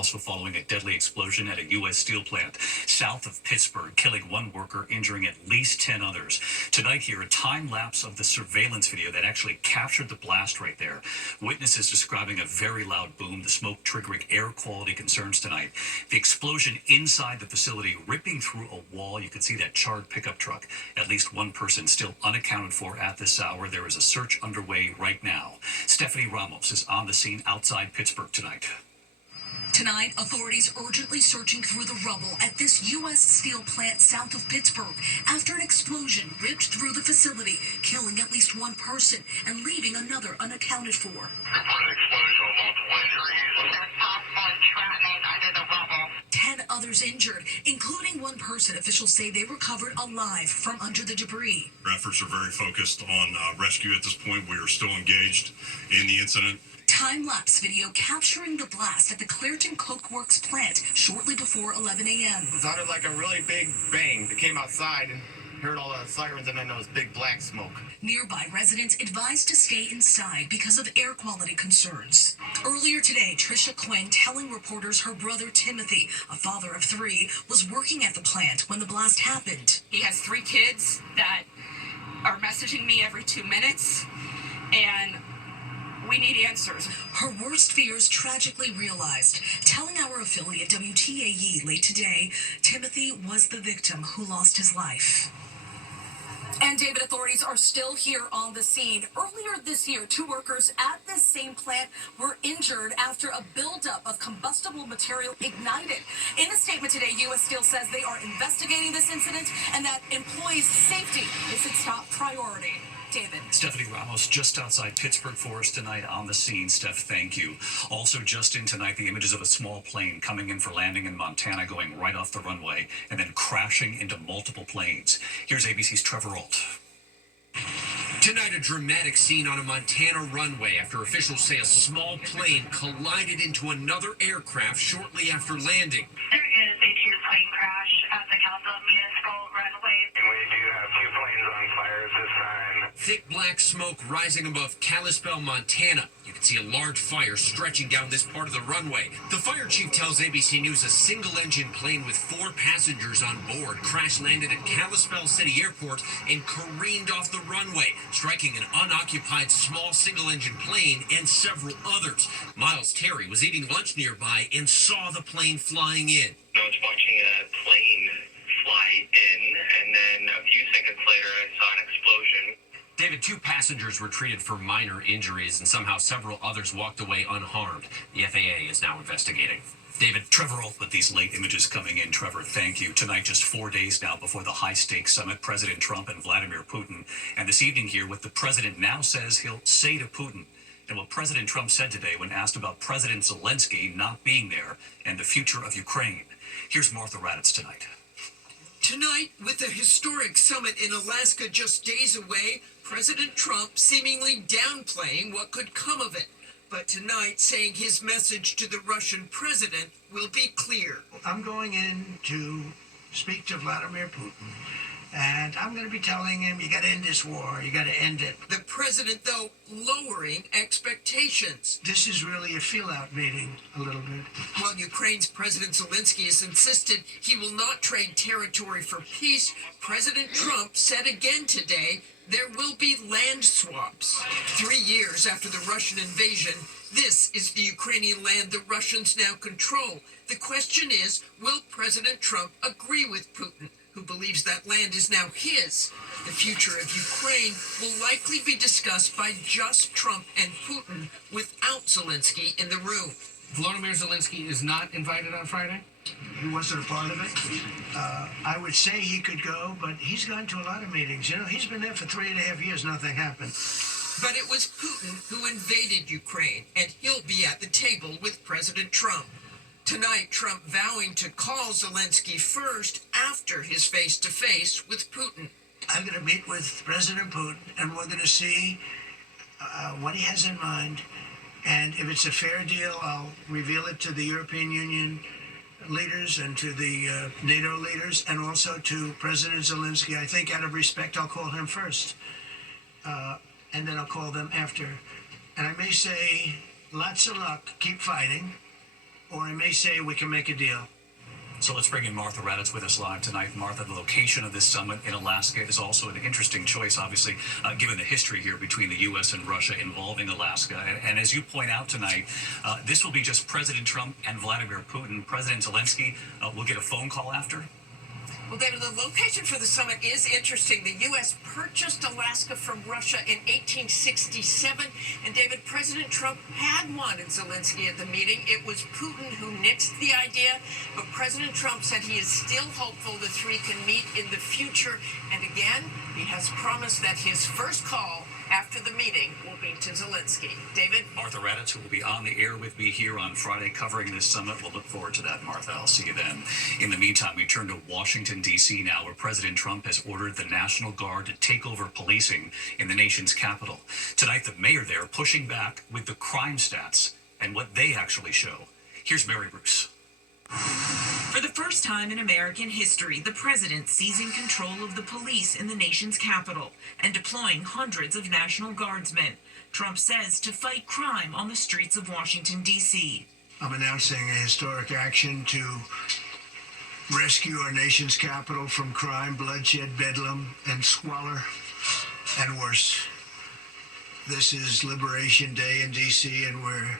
also following a deadly explosion at a U.S. steel plant south of Pittsburgh, killing one worker, injuring at least 10 others. Tonight here, a time lapse of the surveillance video that actually captured the blast right there. Witnesses describing a very loud boom, the smoke triggering air quality concerns tonight. The explosion inside the facility ripping through a wall. You can see that charred pickup truck. At least one person still unaccounted for at this hour. There is a search underway right now. Stephanie Ramos is on the scene outside Pittsburgh tonight. Tonight, authorities urgently searching through the rubble at this U.S. steel plant south of Pittsburgh after an explosion ripped through the facility, killing at least one person and leaving another unaccounted for. An explosion with multiple injuries. There's possible entrapment under the rubble. 10 others injured, including one person officials say they recovered alive from under the debris. Our efforts are very focused on rescue at this point. We are still engaged in the incident. Time-lapse video capturing the blast at the Clairton Coke Works plant shortly before 11 a.m. It sounded like a really big bang. It came outside and heard all the sirens and then there was big black smoke. Nearby residents advised to stay inside because of air quality concerns. Earlier today, Tricia Quinn telling reporters her brother Timothy, a father of 3, was working at the plant when the blast happened. He has 3 kids that are messaging me every 2 minutes, and we need answers. Her worst fears tragically realized. Telling our affiliate WTAE late today, Timothy was the victim who lost his life. And David, authorities are still here on the scene. Earlier this year, 2 workers at this same plant were injured after a buildup of combustible material ignited. In a statement today, U.S. Steel says they are investigating this incident and that employees' safety is its top priority. David. Stephanie Ramos just outside Pittsburgh for us tonight on the scene. Steph, thank you. Also just in tonight, the images of a small plane coming in for landing in Montana, going right off the runway, and then crashing into multiple planes. Here's ABC's Trevor Ault. Tonight, a dramatic scene on a Montana runway after officials say a small plane collided into another aircraft shortly after landing. There is a 2-plane crash at the Kalispell Municipal runway. And we do have 2 planes on fire at this time. Thick black smoke rising above Kalispell, Montana. You can see a large fire stretching down this part of the runway. The fire chief tells ABC News a single-engine plane with 4 passengers on board crash-landed at Kalispell City Airport and careened off the runway, striking an unoccupied small single-engine plane and several others. Miles Terry was eating lunch nearby and saw the plane flying in. I was watching a plane fly in, and then a few seconds later I saw an explosion. David, 2 passengers were treated for minor injuries, and somehow several others walked away unharmed. The FAA is now investigating. David, Trevor Ault with these late images coming in. Trevor, thank you. Tonight, just 4 days now before the high-stakes summit, President Trump and Vladimir Putin. And this evening here, what the president now says he'll say to Putin, and what President Trump said today when asked about President Zelensky not being there and the future of Ukraine. Here's Martha Raddatz tonight. Tonight, with a historic summit in Alaska just days away, President Trump seemingly downplaying what could come of it. But tonight, saying his message to the Russian president will be clear. I'm going in to speak to Vladimir Putin, and I'm going to be telling him, you got to end this war, you got to end it. The president, though, lowering expectations. This is really a feel-out meeting, a little bit. While Ukraine's President Zelensky has insisted he will not trade territory for peace, President Trump said again today there will be land swaps. 3 years after the Russian invasion, this is the Ukrainian land the Russians now control. The question is, will President Trump agree with Putin, who believes that land is now his? The future of Ukraine will likely be discussed by just Trump and Putin without Zelensky in the room. Volodymyr Zelensky is not invited on Friday? He wasn't a part of it. I would say he could go, but he's gone to a lot of meetings. You know, he's been there for 3.5 years, nothing happened. But it was Putin who invaded Ukraine, and he'll be at the table with President Trump. Tonight, Trump vowing to call Zelensky first after his face-to-face with Putin. I'm going to meet with President Putin, and we're going to see what he has in mind. And if it's a fair deal, I'll reveal it to the European Union leaders and to the NATO leaders, and also to President Zelensky. I think out of respect, I'll call him first, and then I'll call them after. And I may say, lots of luck, keep fighting, or I may say we can make a deal. So let's bring in Martha Raddatz with us live tonight. Martha, the location of this summit in Alaska is also an interesting choice, obviously, given the history here between the U.S. and Russia involving Alaska. And as you point out tonight, this will be just President Trump and Vladimir Putin. President Zelensky will get a phone call after. Well, David, the location for the summit is interesting. The U.S. purchased Alaska from Russia in 1867, and David, President Trump had wanted Zelensky at the meeting. It was Putin who nixed the idea, but President Trump said he is still hopeful the three can meet in the future. And again, he has promised that his first call after the meeting will be to Zelensky. David? Martha Raddatz, who will be on the air with me here on Friday covering this summit. We'll look forward to that, Martha. I'll see you then. In the meantime, we turn to Washington, D.C. now, where President Trump has ordered the National Guard to take over policing in the nation's capital. Tonight, the mayor there pushing back with the crime stats and what they actually show. Here's Mary Bruce. For the first time in American history, the president seizing control of the police in the nation's capital and deploying hundreds of National Guardsmen. Trump says to fight crime on the streets of Washington, D.C. I'm announcing a historic action to rescue our nation's capital from crime, bloodshed, bedlam, and squalor, and worse. This is Liberation Day in D.C., and we're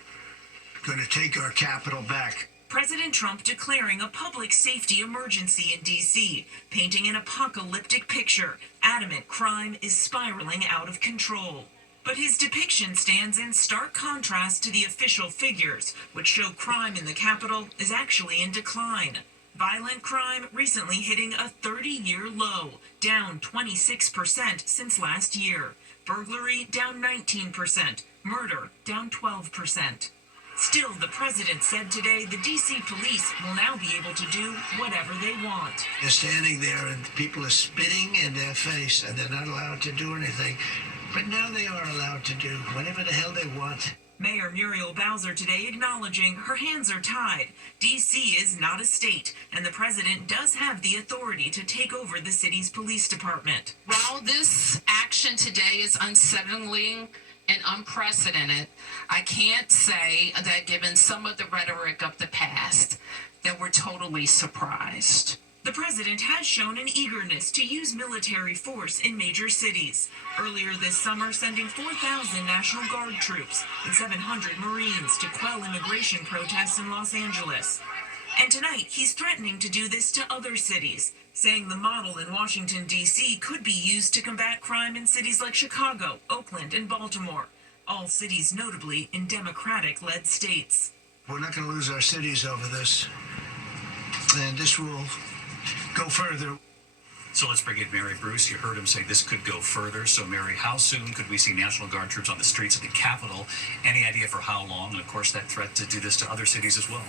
going to take our capital back. President Trump declaring a public safety emergency in D.C., painting an apocalyptic picture, adamant crime is spiraling out of control. But his depiction stands in stark contrast to the official figures, which show crime in the capital is actually in decline. Violent crime recently hitting a 30-year low, down 26% since last year. Burglary down 19%, murder down 12%. Still, the president said today the D.C. police will now be able to do whatever they want. They're standing there and people are spitting in their face and they're not allowed to do anything. But now they are allowed to do whatever the hell they want. Mayor Muriel Bowser today acknowledging her hands are tied. D.C. is not a state, and the president does have the authority to take over the city's police department. While this action today is unsettling and unprecedented, I can't say that given some of the rhetoric of the past, that we're totally surprised. The president has shown an eagerness to use military force in major cities. Earlier this summer, sending 4,000 National Guard troops and 700 Marines to quell immigration protests in Los Angeles. And tonight, he's threatening to do this to other cities, saying the model in Washington, D.C. could be used to combat crime in cities like Chicago, Oakland, and Baltimore, all cities notably in Democratic-led states. We're not going to lose our cities over this, and this will go further. So let's bring in Mary Bruce. You heard him say this could go further. So, Mary, how soon could we see National Guard troops on the streets of the Capitol? Any idea for how long? And, of course, that threat to do this to other cities as well.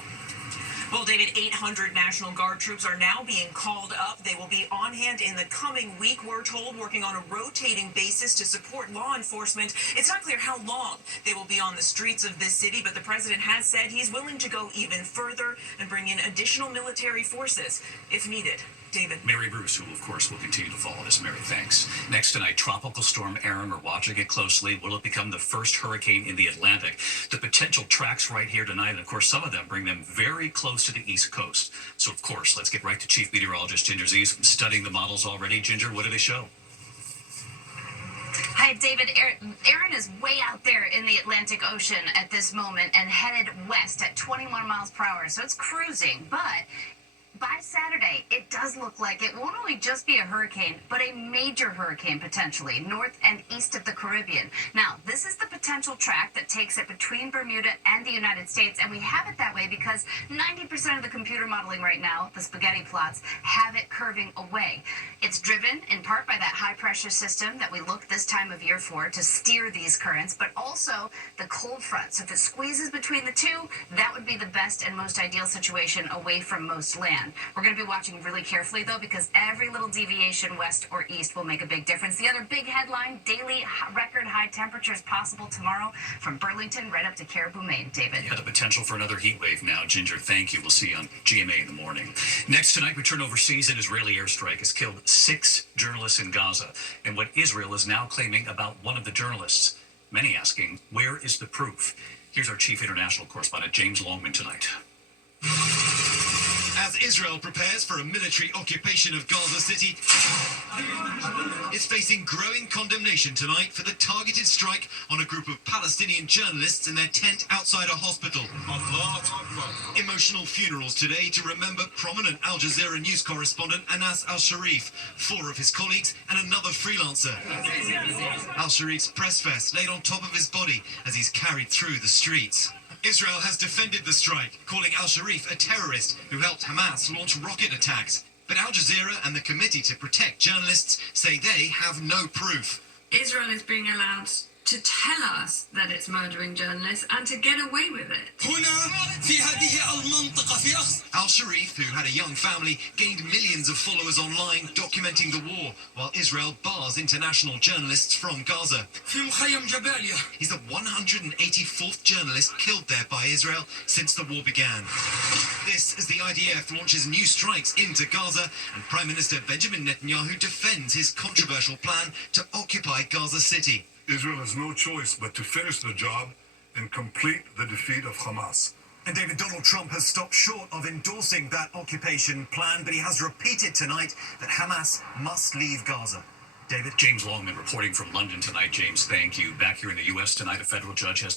Well, David, 800 National Guard troops are now being called up. They will be on hand in the coming week, we're told, working on a rotating basis to support law enforcement. It's not clear how long they will be on the streets of this city, but the president has said he's willing to go even further and bring in additional military forces if needed. David. Mary Bruce, who, of course, will continue to follow this. Mary, thanks. Next tonight, Tropical Storm Aaron. We're watching it closely. Will it become the first hurricane in the Atlantic? The potential tracks right here tonight, and, of course, some of them bring them very close to the East Coast. So, of course, let's get right to Chief Meteorologist Ginger Z's studying the models already. Ginger, what do they show? Hi, David. Aaron is way out there in the Atlantic Ocean at this moment and headed west at 21 miles per hour. So it's cruising, but by Saturday, it does look like it won't only just be a hurricane, but a major hurricane potentially, north and east of the Caribbean. Now, this is the potential track that takes it between Bermuda and the United States, and we have it that way because 90% of the computer modeling right now, the spaghetti plots, have it curving away. It's driven in part by that high-pressure system that we look this time of year for to steer these currents, but also the cold front. So if it squeezes between the two, that would be the best and most ideal situation away from most land. We're going to be watching really carefully, though, because every little deviation west or east will make a big difference. The other big headline, daily record high temperatures possible tomorrow from Burlington right up to Caribou, Maine. David. Yeah, the potential for another heat wave now. Ginger, thank you. We'll see you on GMA in the morning. Next tonight, we turn overseas. An Israeli airstrike has killed 6 journalists in Gaza. And what Israel is now claiming about one of the journalists. Many asking, where is the proof? Here's our chief international correspondent, James Longman, tonight. Israel prepares for a military occupation of Gaza City, is facing growing condemnation tonight for the targeted strike on a group of Palestinian journalists in their tent outside a hospital. Emotional funerals today to remember prominent Al Jazeera news correspondent Anas al-Sharif, 4 of his colleagues and another freelancer. Al-Sharif's press vest laid on top of his body as he's carried through the streets. Israel has defended the strike, calling al-Sharif a terrorist who helped Hamas launch rocket attacks. But Al Jazeera and the Committee to Protect Journalists say they have no proof. Israel is being allowed to tell us that it's murdering journalists and to get away with it. Al-Sharif, who had a young family, gained millions of followers online documenting the war, while Israel bars international journalists from Gaza. He's the 184th journalist killed there by Israel since the war began. This as the IDF launches new strikes into Gaza, and Prime Minister Benjamin Netanyahu defends his controversial plan to occupy Gaza City. Israel has no choice but to finish the job and complete the defeat of Hamas. And David, Donald Trump has stopped short of endorsing that occupation plan, but he has repeated tonight that Hamas must leave Gaza. David? James Longman reporting from London tonight. James, thank you. Back here in the U.S. tonight, a federal judge has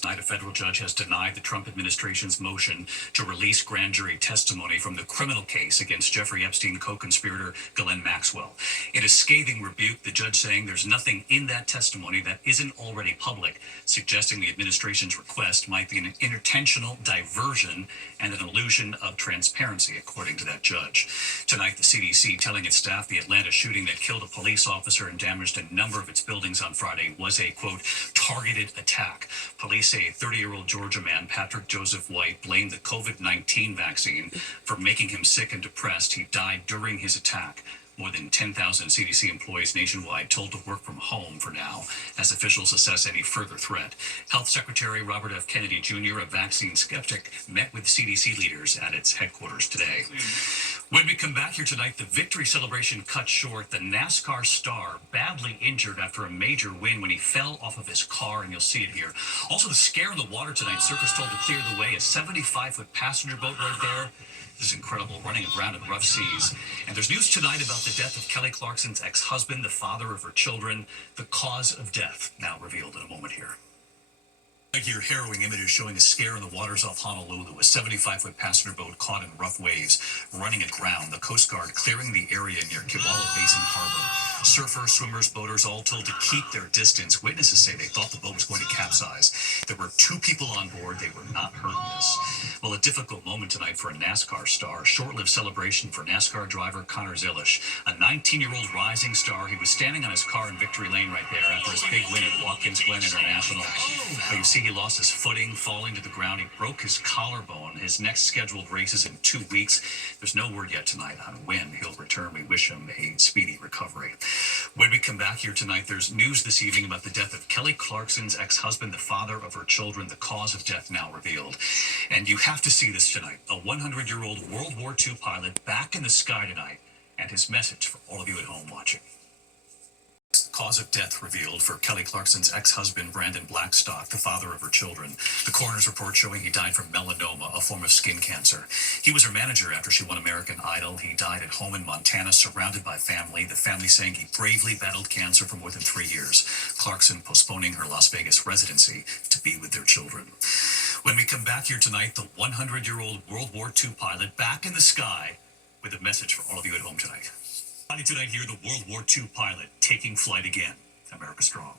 denied the Trump administration's motion to release grand jury testimony from the criminal case against Jeffrey Epstein co-conspirator Ghislaine Maxwell. In a scathing rebuke, the judge saying there's nothing in that testimony that isn't already public, suggesting the administration's request might be an intentional diversion and an illusion of transparency, according to that judge. Tonight, the CDC telling its staff the Atlanta shooting that killed a police officer and damaged a number of its buildings on Friday was a, quote, targeted attack. Police say a 30-year-old Georgia man, Patrick Joseph White, blamed the COVID-19 vaccine for making him sick and depressed. He died during his attack. More than 10,000 CDC employees nationwide told to work from home for now as officials assess any further threat. Health Secretary Robert F. Kennedy Jr., a vaccine skeptic, met with CDC leaders at its headquarters today. When we come back here tonight, the victory celebration cut short. The NASCAR star badly injured after a major win when he fell off of his car, and you'll see it here. Also, the scare in the water tonight. Surfers told to clear the way. A 75-foot passenger boat right there. This is incredible, running aground in rough seas. And there's news tonight about the death of Kelly Clarkson's ex-husband, the father of her children. The cause of death now revealed in a moment here. Right here, harrowing images showing a scare in the waters off Honolulu. A 75-foot passenger boat caught in rough waves, running aground. The Coast Guard clearing the area near Kibala Basin Harbor. Surfers, swimmers, boaters all told to keep their distance. Witnesses say they thought the boat was going to capsize. There were 2 people on board. They were not hurt in this. Well, a difficult moment tonight for a NASCAR star. A short-lived celebration for NASCAR driver Connor Zilisch, a 19-year-old rising star. He was standing on his car in Victory Lane right there after his big win at Watkins Glen International. You see he lost his footing, falling to the ground. He broke his collarbone. His next scheduled race is in 2 weeks. There's no word yet tonight on when he'll return. We wish him a speedy recovery. When we come back here tonight, there's news this evening about the death of Kelly Clarkson's ex-husband, the father of her children. The cause of death now revealed. And you have to see this tonight. A 100-year-old World War II pilot back in the sky tonight, and his message for all of you at home watching. Cause of death revealed for Kelly Clarkson's ex-husband, Brandon Blackstock, the father of her children. The coroner's report showing he died from melanoma, a form of skin cancer. He was her manager after she won American Idol. He died at home in Montana, surrounded by family. The family saying he bravely battled cancer for more than 3 years. Clarkson postponing her Las Vegas residency to be with their children. When we come back here tonight, the 100-year-old World War II pilot back in the sky with a message for all of you at home tonight. Tonight here, the World War II pilot taking flight again. America Strong.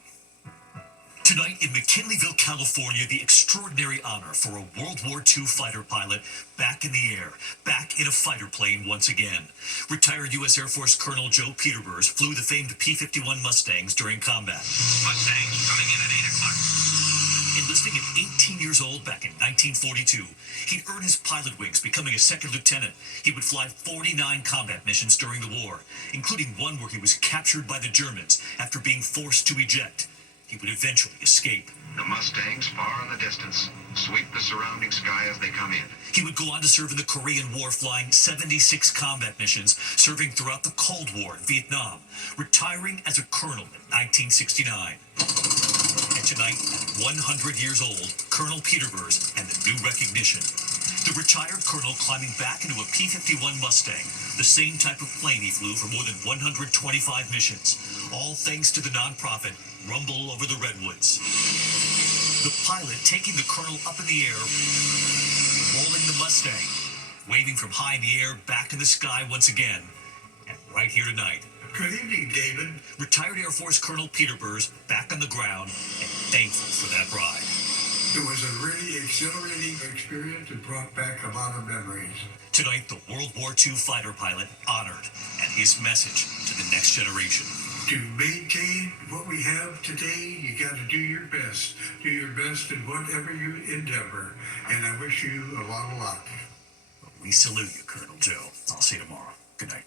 Tonight in McKinleyville, California, the extraordinary honor for a World War II fighter pilot back in the air, back in a fighter plane once again. Retired U.S. Air Force Colonel Joe Peterburs flew the famed P-51 Mustangs during combat. Mustangs coming in at 8 o'clock. Enlisting at 18 years old back in 1942, he'd earned his pilot wings, becoming a second lieutenant. He would fly 49 combat missions during the war, including one where he was captured by the Germans after being forced to eject. He would eventually escape. The Mustangs, far in the distance, sweep the surrounding sky as they come in. He would go on to serve in the Korean War, flying 76 combat missions, serving throughout the Cold War in Vietnam, retiring as a colonel in 1969. And tonight, 100 years old, Colonel Peterburs and the new recognition, The retired colonel climbing back into a P-51 Mustang, the same type of plane he flew for more than 125 missions, all thanks to the nonprofit Rumble Over the Redwoods. The pilot taking the colonel up in the air, rolling the Mustang, waving from high in the air back in the sky once again, and right here tonight. Good evening, David. Retired Air Force Colonel Peter Burrs back on the ground and thankful for that ride. It was a really exhilarating experience and brought back a lot of memories. Tonight, the World War II fighter pilot honored and his message to the next generation. To maintain what we have today, you got to do your best. Do your best in whatever you endeavor. And I wish you a lot of luck. We salute you, Colonel Joe. I'll see you tomorrow. Good night.